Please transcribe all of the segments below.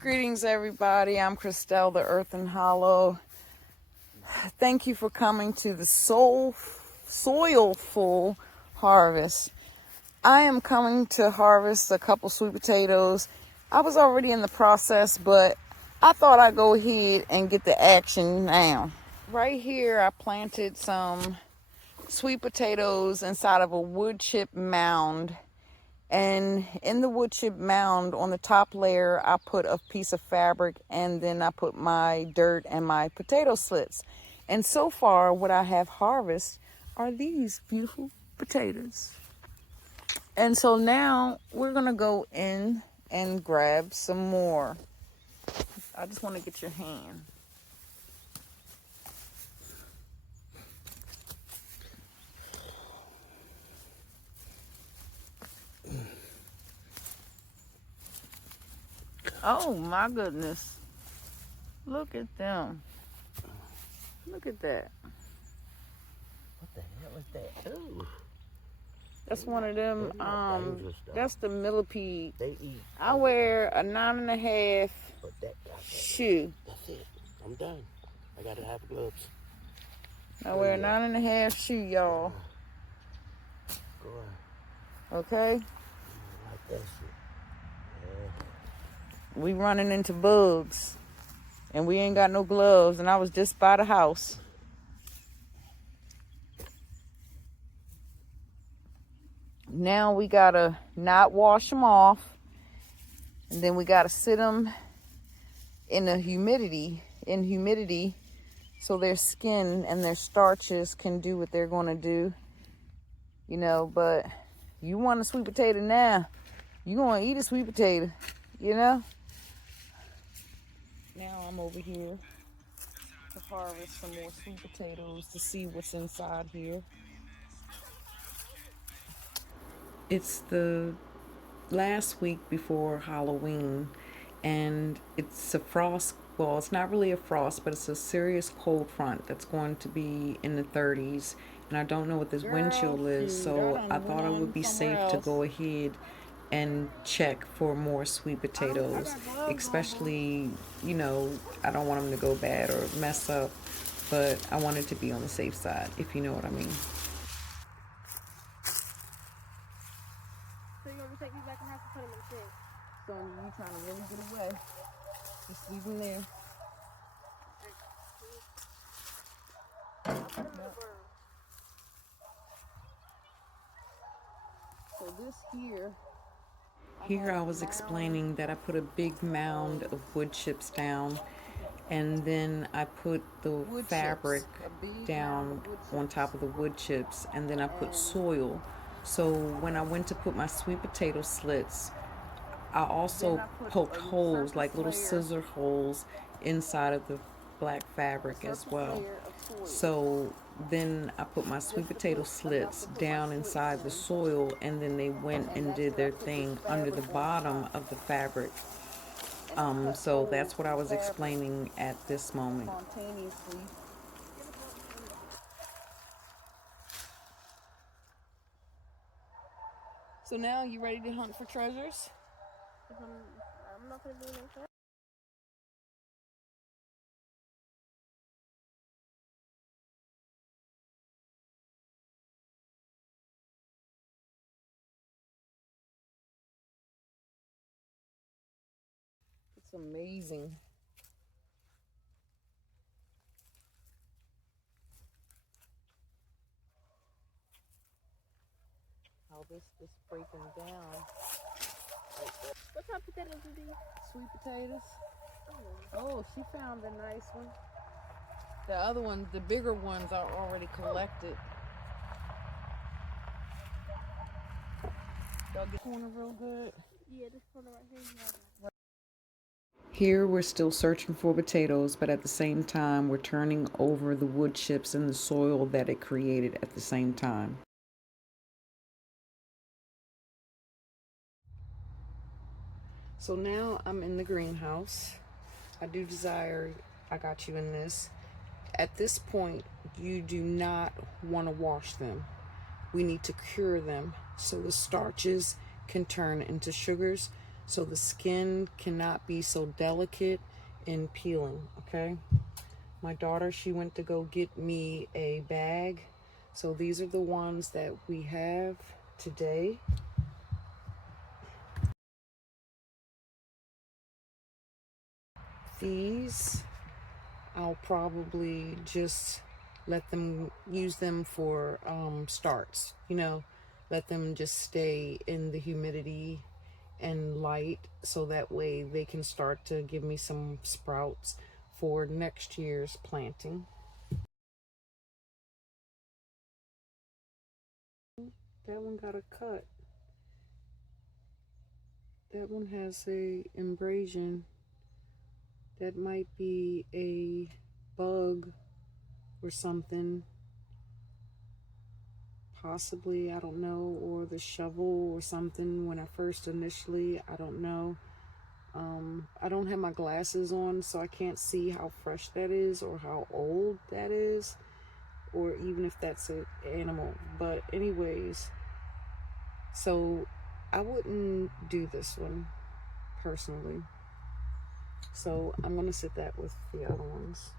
Greetings, everybody. I'm Christelle, the Earth and Hollow. Thank you for coming to the Soilful Harvest. I am coming to harvest a couple sweet potatoes. I was already in the process, but I thought I'd go ahead and get the action now. Right here, I planted some sweet potatoes inside of a wood chip mound. And in the wood chip mound, on the top layer, I put a piece of fabric, and then I put my dirt and my potato slits. And so far, what I have harvested are these beautiful potatoes. And so now we're gonna go in and grab some more. I just want to get your hand. Oh my goodness. Look at them. Look at that. What the hell is that? Ooh. That's one of them, that's the millipede. They eat. I wear a 9.5 shoe. That's it. I'm done. I gotta have gloves. I wear a 9.5 shoe, y'all. Go on. Okay? I like that shit. Yeah. We running into bugs. And we ain't got no gloves. And I was just by the house. Now we gotta not wash them off. And then we gotta sit them in humidity, so their skin and their starches can do what they're gonna do. You know, but you want a sweet potato now, you gonna eat a sweet potato, you know? Now I'm over here to harvest some more sweet potatoes to see what's inside here. It's the last week before Halloween, and it's a frost. Well, it's not really a frost, but it's a serious cold front that's going to be in the 30s. And I don't know what this wind chill is, so I thought it would be safe to go ahead and check for more sweet potatoes, especially, you know, I don't want them to go bad or mess up, but I wanted to be on the safe side, if you know what I mean. So you're gonna take these back and have to put them in the fridge. So you trying to really get away? Just leave them there. So this here. Here I was explaining that I put a big mound of wood chips down, and then I put the fabric down on top of the wood chips, and then I put soil. So when I went to put my sweet potato slits, I also poked holes, like little scissor holes, inside of the black fabric as well. So then I put my sweet potato slits down inside the soil, and then they went and did their thing under the bottom of the fabric. So that's what I was explaining at this moment. So now you ready to hunt for treasures? I'm not gonna do anything. It's amazing. How this is breaking down. What type of potatoes are these? Sweet potatoes. Oh, she found a nice one. The other ones, the bigger ones, are already collected. Y'all get corner real good. Yeah, this corner right here. Yeah. Here we're still searching for potatoes, but at the same time we're turning over the wood chips in the soil that it created at the same time. So now I'm in the greenhouse. I do desire, I got you in this. At this point, you do not want to wash them. We need to cure them so the starches can turn into sugars, so the skin cannot be so delicate in peeling, okay? My daughter, she went to go get me a bag. So these are the ones that we have today. These, I'll probably just let them use them for starts, you know, let them just stay in the humidity and light so that way they can start to give me some sprouts for next year's planting. That one got a cut. That one has a abrasion. That might be a bug or something. Possibly, I don't know, or the shovel or something when I first initially, I don't know. I don't have my glasses on, so I can't see how fresh that is or how old that is, or even if that's an animal. But anyways, so I wouldn't do this one personally. So I'm going to sit that with the other ones.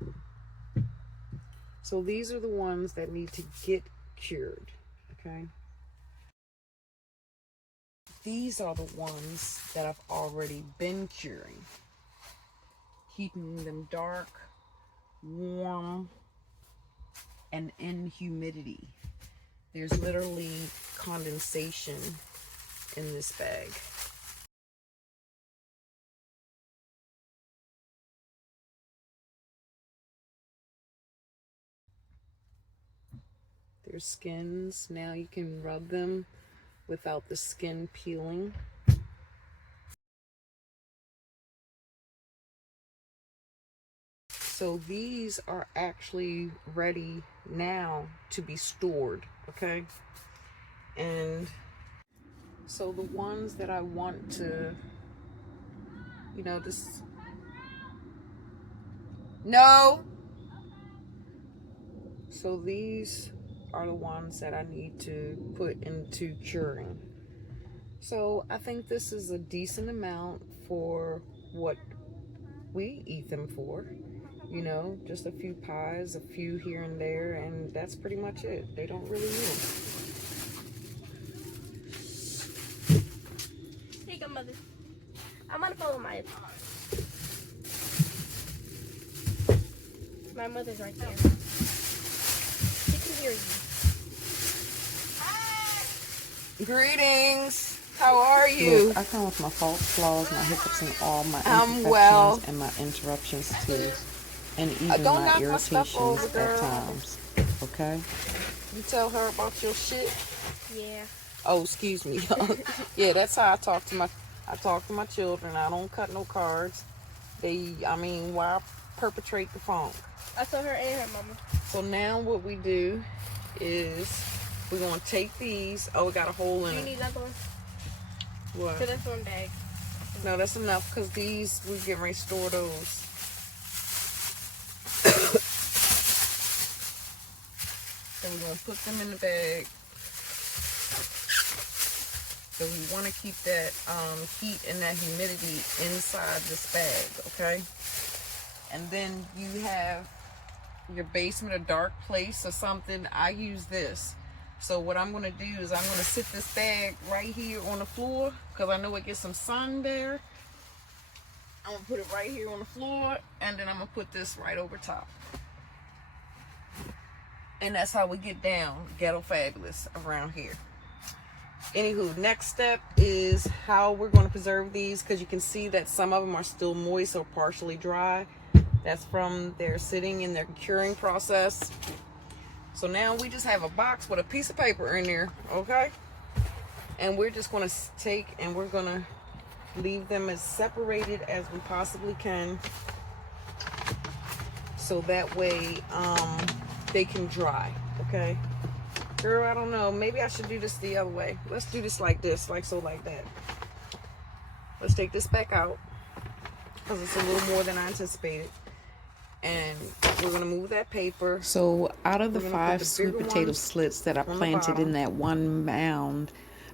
So these are the ones that need to get cured, okay? These are the ones that I've already been curing. Keeping them dark, warm, and in humidity. There's literally condensation in this bag. There's skins. Now you can rub them without the skin peeling. So these are actually ready now to be stored, okay? And so the ones that I want to, you know, just, no. So these are the ones that I need to put into curing. So I think this is a decent amount for what we eat them for. You know, just a few pies, a few here and there, and that's pretty much it. They don't really need them. Here you go, mother. I'm on the phone with my mother's right there. She can hear you. Greetings. How are you? Look, I come with my faults, flaws, my hiccups, and all my I'm well. imperfections and my interruptions too, and even don't my knock my stuff irritations over, girl. at times. Okay. You tell her about your shit? Yeah. Oh, excuse me. Yeah, that's how I talk to my children. I don't cut no cards. Why perpetrate the funk? I told her and her mama. So now what we do is we're going to take these. Oh, we got a hole in Do you it. need another one? What? So that's one bag. No, that's enough because these, we're getting ready to store those. So we're going to put them in the bag. So we want to keep that heat and that humidity inside this bag, okay? And then you have your basement, a dark place or something. I use this. So what I'm going to do is I'm going to sit this bag right here on the floor because I know it gets some sun there. I'm going to put it right here on the floor, and then I'm going to put this right over top. And that's how we get down ghetto fabulous around here. Anywho, next step is how we're going to preserve these, because you can see that some of them are still moist or partially dry. That's from their sitting in their curing process. So now we just have a box with a piece of paper in there, okay? And we're just going to take and we're going to leave them as separated as we possibly can, so that way they can dry, okay? Girl, I don't know. Maybe I should do this the other way. Let's do this like this, like so, like that. Let's take this back out because it's a little more than I anticipated. And we're going to move that paper. So out of the 5 sweet potato slits that I planted in that one mound,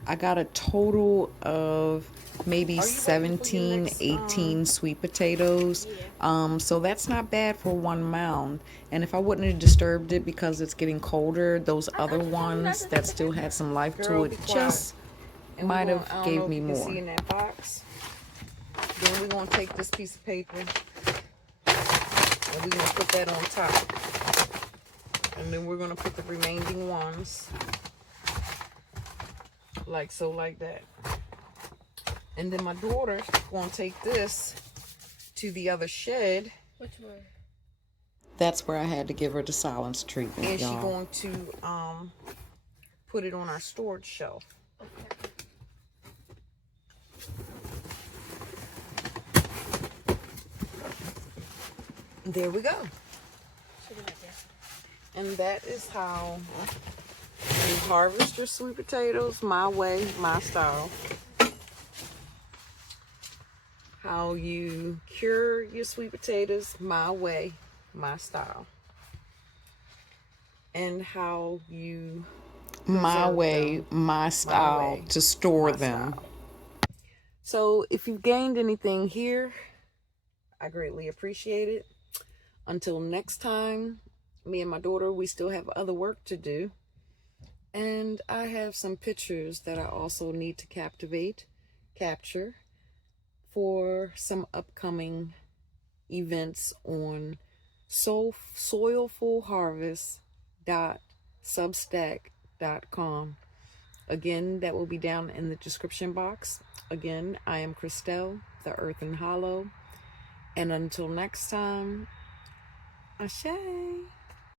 I got a total of maybe Are you waiting for your 17, next, 18 sweet potatoes. Yeah. So that's not bad for one mound. And if I wouldn't have disturbed it because it's getting colder, those other ones that still had some life to Girl, it be quiet. just And might I have don't know gave if me you can more. see in that box. Then we're gonna take this piece of paper and we're gonna put that on top. And then we're gonna put the remaining ones like so, like that. And then my daughter's gonna take this to the other shed. Which one? That's where I had to give her the silence treatment, And she's y'all. going to put it on our storage shelf. Okay. There we go. And that is how you harvest your sweet potatoes my way, my style. How you cure your sweet potatoes my way, my style. And how you My preserve way, them my style way, to store my them. style. So if you've gained anything here, I greatly appreciate it. Until next time, me and my daughter, we still have other work to do. And I have some pictures that I also need to capture for some upcoming events on soilfulharvest.substack.com. Again, that will be down in the description box. Again, I am Christelle, the Earth and Hollow. And until next time, Ashe.